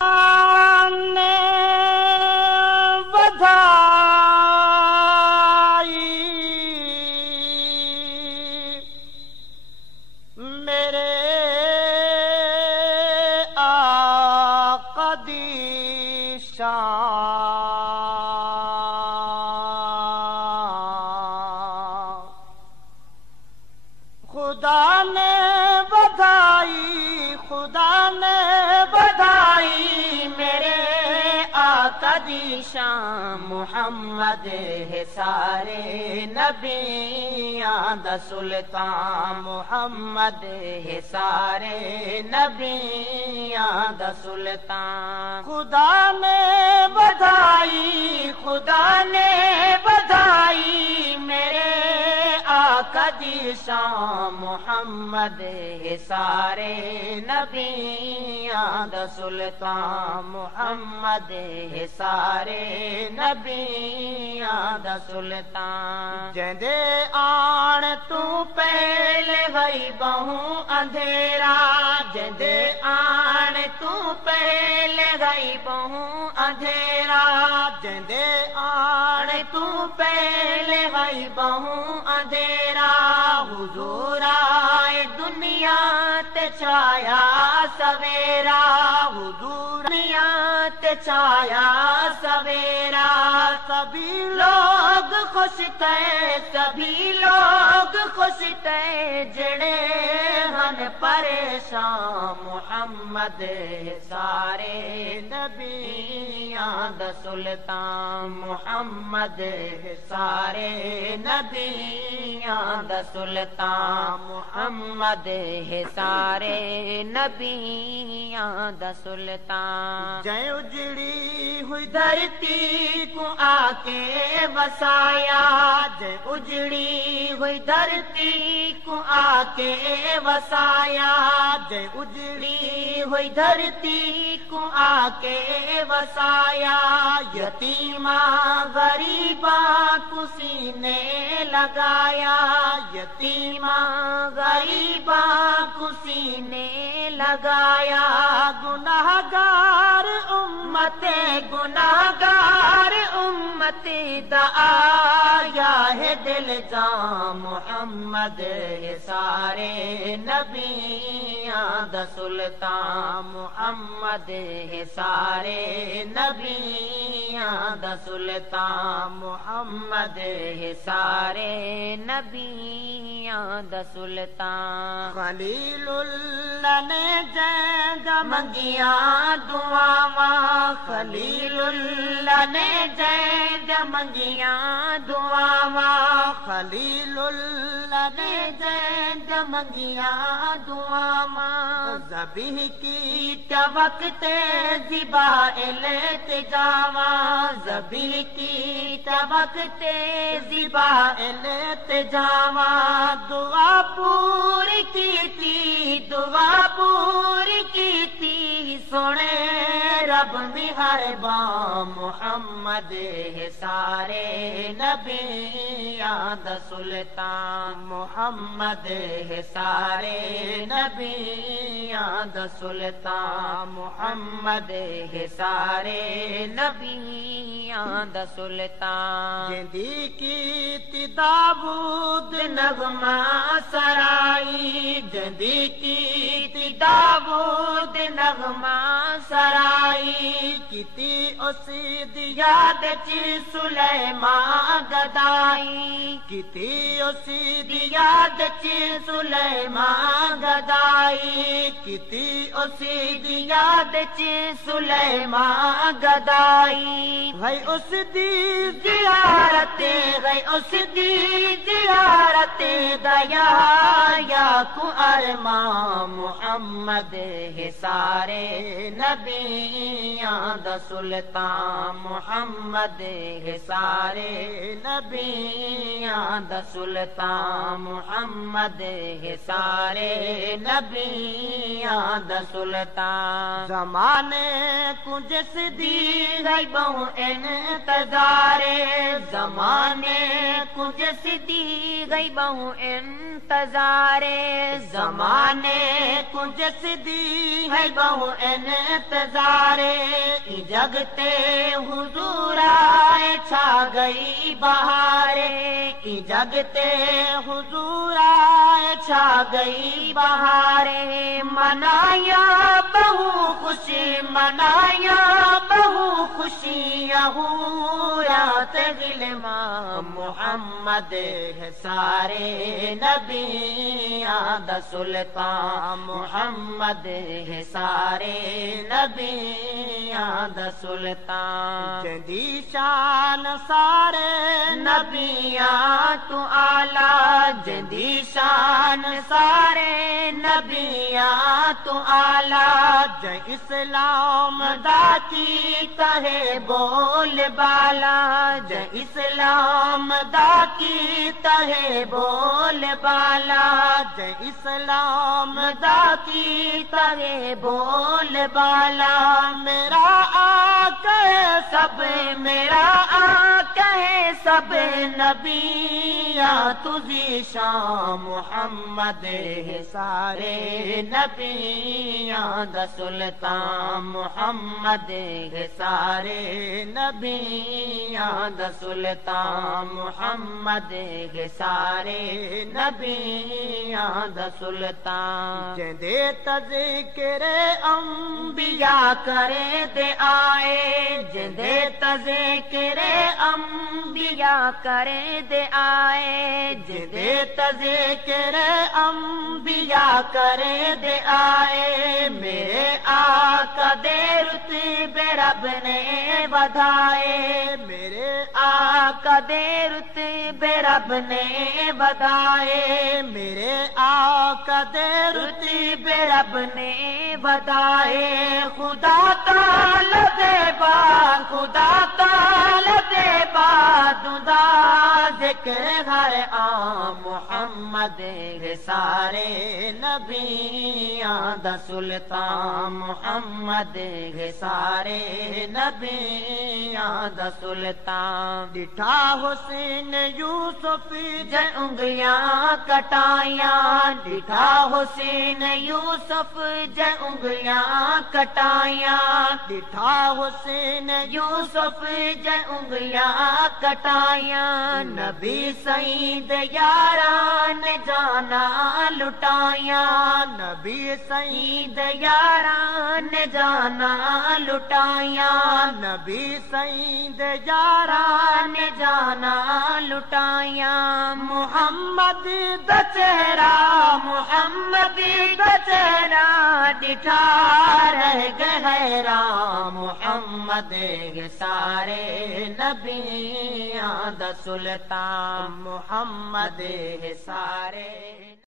ने बधाई मेरे आका दी शान। खुदा ने बधाई, खुदा ने बधाई मेरे आका दी शान। मुहम्मद है सारे नबियां दा सुल्तान, मुहम्मद है सारे नबियां दा सुल्तान। खुदा ने बधाई, खुदा ने बधाई मेरे आका दी शान। मुहम्मद है सारे नबियां दा सुल्तान, मुहम्मद है सारे नबियां दा सुल्तान। जंदे आण तू पहले वही बहु अंधेरा, जंदे आण तू पहले वही बहु अंधेरा, जंदे आण तू पहले वही बहु अंधेरा। हुजूर आए दुनिया ते छाया सवेरा, हुजूर दुनिया ते छाया सवेरा। सभी लोग खुश थे, सभी लोग खुश थे जड़े हन परेशान। मुहम्मद सारे नबियां दा सुल्तान, मुहम्मद सारे नबियां दा सुल्तान, मुहम्मद है सारे नबियां दा सुल्तान। जय उजड़ी हुई धरती को आके वसाया, जय उजड़ी हुई धरती को आके वसाया, जय उजड़ी हुई धरती को आके वसाया। यतीमा गरीबा को सीने लगाया, यतीमा गरीबा को सीने लगाया। गुनाहगार उम्मते, गुनाहगार उम्मते दा आया है दिल जान। मुहम्मद है सारे नबियां दा सुल्तान, मुहम्मद है सारे नबियां दा सुल्तान, मुहम्मद है सारे नबियां दा सुल्तान। खलीलुल्लाह ने जैद मंगिया दुआवा, खलीलुल्लाह ने जैद मंगिया दुआवा, खलीलुल्लाह ने जैद मंगिया दुआवा। ज़बीह की तवक्ते ज़िबाइल ते जावा, ज़बीह की तवक्ते ज़िबाइल ते जावा। दुआ पूरी की थी, दुआ पूरी की थी सोने रब मेहरबान। मुहम्मद है सारे नबियां दा सुल्तान, मुहम्मद है सारे नबियां दा सुल्तान, मुहम्मद है सारे नबियां दा सुल्तान। जिंदी की दाऊद नगमा सराई, जिंदी की दाऊद नगमा सराई। किती उसी याद च सुलेमान गदाई, किती उसी याद च सुलेमान गदाई, किती उसी याद च सुलेमान गदाई। गई उस दी ज़ियारत, गई उस दी ज़ियारत दया या को अरमान। मुहम्मद है सारे नबियां दा सुल्तान, मुहम्मद है सारे नबियां दा सुल्तान, मुहम्मद है सारे नबियां दा सुल्तान। ज़माने को जिस दी गई बहु इंतज़ारे, ज़माने को जिस दी गई बहु इंतज़ारे। ज़माने को जिस दी है बहु इंतज़ार सारे जगते हुजूर आए छा गई बहारे जगते हुजूर आए छा गई बहारे मनाया बहु खुशी मनाया बहु खुशी रात गिलमा मोहम्मद है सारे नबियां दा सुल्तान मोहम्मद है सारे नबियां दा सुल्तान जदी शान सारे नबियां तू आला जदी शान सारे नबियां तू आला जय इस्लाम दा की कहे बोल बाला जय इस्लाम दा की कहे बोल बाला जय इस्लाम दा की कहे बोल बाला मेरा आका सब मेरा आका सब नबिया तुझी शान मोहम्मद है सारे नबियां दा सुल्तान मोहम्मद है सारे नबियां दा सुल्तान मोहम्मद है सारे नबियां दा सुल्तान जदे तज़किर अंबिया करे दे आए जदे तज़किर अंबिया करे दे आए जदे तज़किर अंबिया करे दे आए मेरे आका दे रुतबे रब ने बधाए मेरे आका दे रुतबे रब ने बधाए मेरे आका दे रुतबे रब ने बधाए खुदा ताला दे बाद खुदा ताला दे बाद जिक्र हर आम मोहम्मद है सारे नबियां दा सुल्तान मोहम्मद है सारे नबियां दा सुल्तान डिठा हुसैन यूसुफ जय उंगलियां कटाया डिठा हुसैन यूसुफ जय उंगलियां कटाया डिठा हुसैन यूसुफ जय उंगलियां कटाया नबी सईद यारा ने जाना लुटाया नबी सईद यारा ने जाना लुटाया नबी सईद यारा ने जाना लुटाया मोहम्मद दा चेहरा मोहम्मद दा चेहरा दिखा रह गहरा मोहम्मद सारे नबियां दा सुल्तान मोहम्मद सारे